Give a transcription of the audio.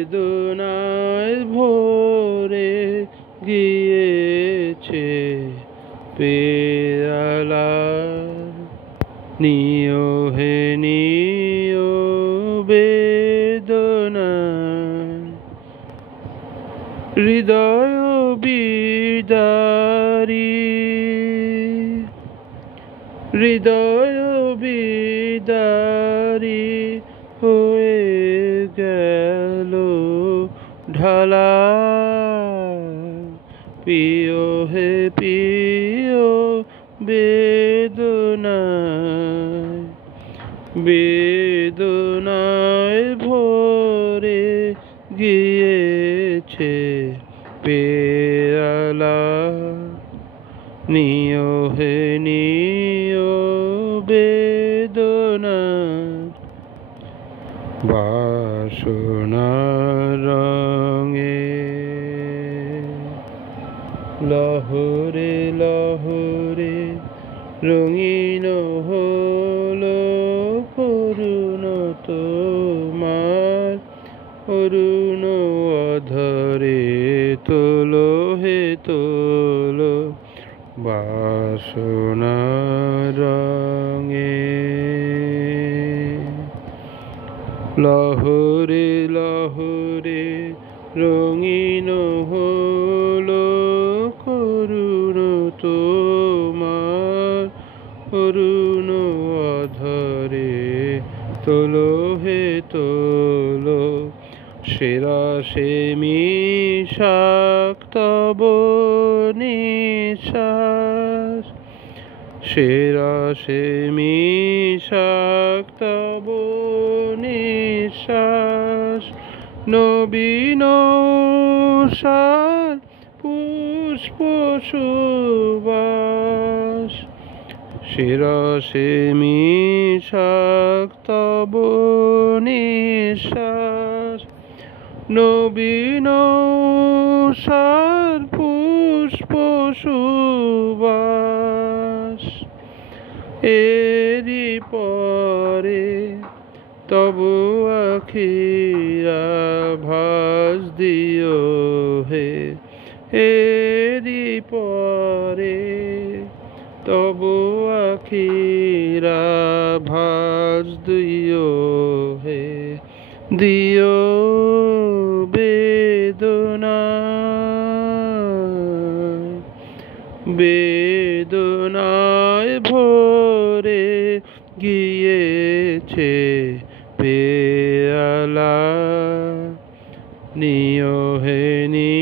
বেদনায় ভরে গিয়েছে পেয়ালা। নিও হে নিও বেদনা, হৃদয় বিদারী, হৃদয় বিদারী হয়ে গেল ঢালা। প্রিয় হে প্রিয় বেদনায়, বেদনায় ভরে গিয়েছে পেয়ালা। নিও হে নিও বেদনা, বাসনার রঙে লহরে লহরে রঙিন হলো করুণ তোমার অরুণ অধরে। তোলো হে তোলো বাসনার রঙে, লহরে লহরে রঙিন হলো করুণ তোমার অরুণ অধরে। তোলো হে তোলো সেরা সে মিশাক্তব নিঃশ্বাস, সেরা সে মিশাক্তব নিঃশ্বাস। নবীন সার পুষ্প সুবাস, সেরা সে মিশাক্তব নিঃশ্বাস। নবীন সার পুষ্প সুবাস। এরি পরে তবু আখিরা ভাস দিও হে, এরি পরে তবু আখিরা ভাস দিও হে। দিও বেদনা, বেদনায় ভরে গিয়েছে পেয়ালা। নিও হে নিও